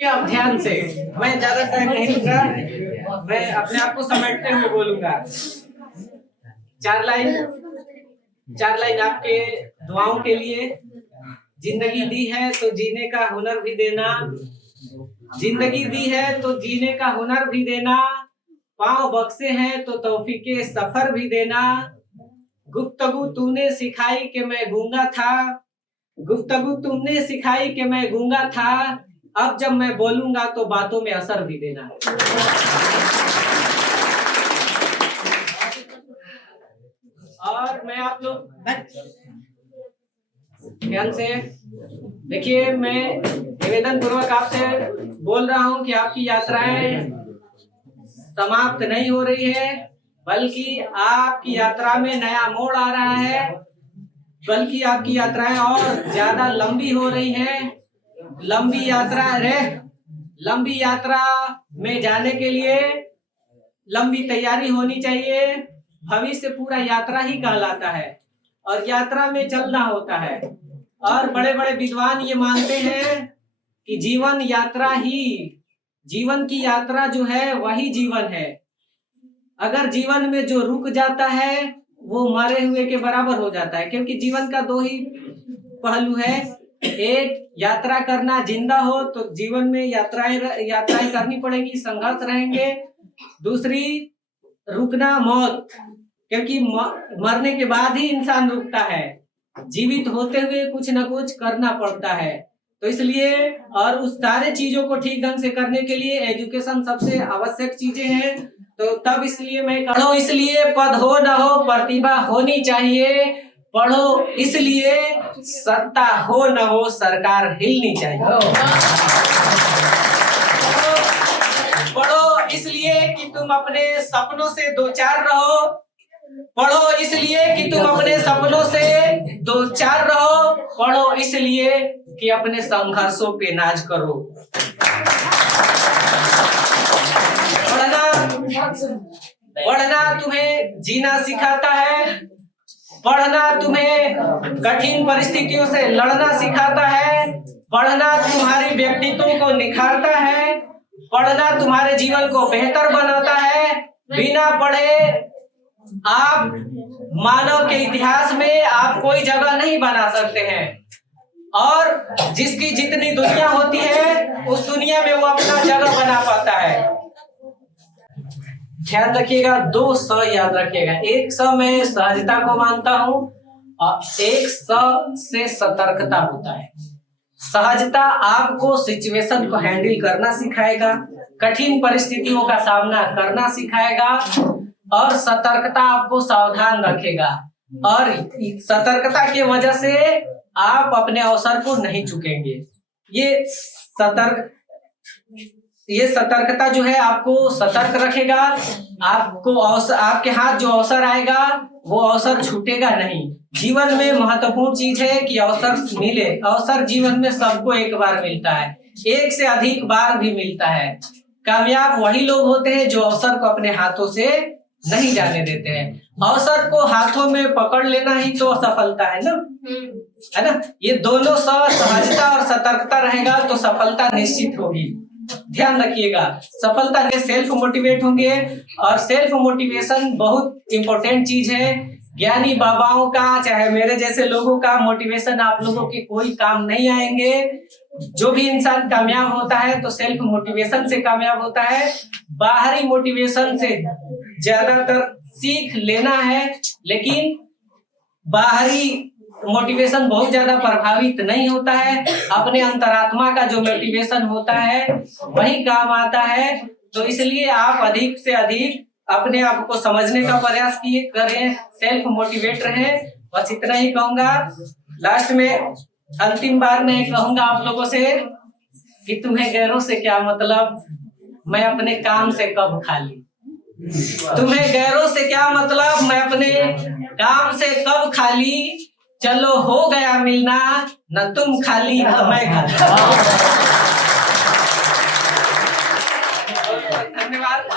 अब ध्यान से, मैं ज्यादा टाइम नहीं लूंगा, मैं अपने आप को समेटते हुए बोलूंगा। चार लाइन आपके दुआओं के लिए। जिंदगी दी है तो जीने का हुनर भी देना, जिंदगी दी है तो जीने का हुनर भी देना, पांव बख्शे हैं तो तौफीके सफर भी देना। गुफ्तगू तूने सिखाई कि मैं गूंगा था, गुफ्तगू तुमने सिखाई कि मैं गूंगा था, अब जब मैं बोलूंगा तो बातों में असर भी देना। और मैं आप लोग ध्यान से देखिए, मैं निवेदन पूर्वक आपसे बोल रहा हूं कि आपकी यात्राएं समाप्त नहीं हो रही है, बल्कि आपकी यात्रा में नया मोड़ आ रहा है, बल्कि आपकी यात्राएं और ज्यादा लंबी हो रही हैं। लंबी यात्रा में जाने के लिए लंबी तैयारी होनी चाहिए। भविष्य पूरा यात्रा ही कहलाता है और यात्रा में चलना होता है। और बड़े बड़े विद्वान ये मानते हैं कि जीवन की यात्रा जो है वही जीवन है। अगर जीवन में जो रुक जाता है वो मरे हुए के बराबर हो जाता है, क्योंकि जीवन का दो ही पहलू है। एक, यात्रा करना, जिंदा हो तो जीवन में यात्राएं करनी पड़ेगी, संघर्ष रहेंगे। दूसरी, रुकना, मौत, क्योंकि मरने के बाद ही इंसान रुकता है। जीवित होते हुए कुछ न कुछ करना पड़ता है। तो इसलिए और उस सारे चीजों को ठीक ढंग से करने के लिए एजुकेशन सबसे आवश्यक चीजें हैं। तो तब इसलिए मैं पढ़ो इसलिए पद हो न हो प्रतिभा होनी चाहिए, पढ़ो इसलिए सत्ता हो न हो सरकार हिलनी चाहिए। पढ़ो इसलिए कि तुम अपने सपनों से दो चार रहो, पढ़ो इसलिए कि तुम अपने सपनों से दो चार रहो, पढ़ो इसलिए कि अपने संघर्षों पे नाज करो। पढ़ना तुम्हें जीना सिखाता है, पढ़ना तुम्हें कठिन परिस्थितियों से लड़ना सिखाता है, पढ़ना तुम्हारे व्यक्तित्व को निखारता है, पढ़ना तुम्हारे जीवन को बेहतर बनाता है। बिना पढ़े आप मानव के इतिहास में आप कोई जगह नहीं बना सकते हैं, और जिसकी जितनी दुनिया होती है उस दुनिया में वो अपना जगह बना पाता है। ध्यान रखिएगा, दो स याद रखिएगा। एक स मैं सहजता को मानता हूं और एक स से सतर्कता होता है। सहजता आपको सिचुएशन को हैंडल करना सिखाएगा, कठिन परिस्थितियों का सामना करना सिखाएगा, और सतर्कता आपको सावधान रखेगा। और सतर्कता की वजह से आप अपने अवसर को नहीं चुकेंगे। ये सतर्कता जो है आपको सतर्क रखेगा। आपको आपके हाथ जो अवसर आएगा वो अवसर छूटेगा नहीं। जीवन में महत्वपूर्ण चीज है कि अवसर मिले। अवसर जीवन में सबको एक बार मिलता है, एक से अधिक बार भी मिलता है। कामयाब वही लोग होते हैं जो अवसर को अपने हाथों से नहीं जाने देते हैं। अवसर को हाथों में पकड़ लेना ही तो सफलता है ना। ये दोनों सहजता और सतर्कता रहेगा तो सफलता निश्चित होगी। ध्यान रखिएगा, सफलता के सेल्फ मोटिवेट होंगे, और सेल्फ मोटिवेशन बहुत इंपॉर्टेंट चीज है। ज्ञानी बाबाओं का चाहे मेरे जैसे लोगों का मोटिवेशन आप लोगों के कोई काम नहीं आएंगे। जो भी इंसान कामयाब होता है तो सेल्फ मोटिवेशन से कामयाब होता है। बाहरी मोटिवेशन से ज्यादातर सीख लेना है, लेकिन बाहरी मोटिवेशन बहुत ज्यादा प्रभावित नहीं होता है। अपने अंतरात्मा का जो मोटिवेशन होता है वही काम आता है। तो इसलिए आप अधिक से अधिक अपने आप को समझने का प्रयास करें, सेल्फ मोटिवेट रहें। बस इतना ही कहूंगा। लास्ट में अंतिम बार मैं कहूंगा आप लोगों से कि तुम्हें गैरों से क्या मतलब, मैं अपने काम से कब खाली। तुम्हें गैरों से क्या मतलब, मैं अपने काम से कब खाली। चलो हो गया मिलना, न तुम खाली न मैं खाली। धन्यवाद।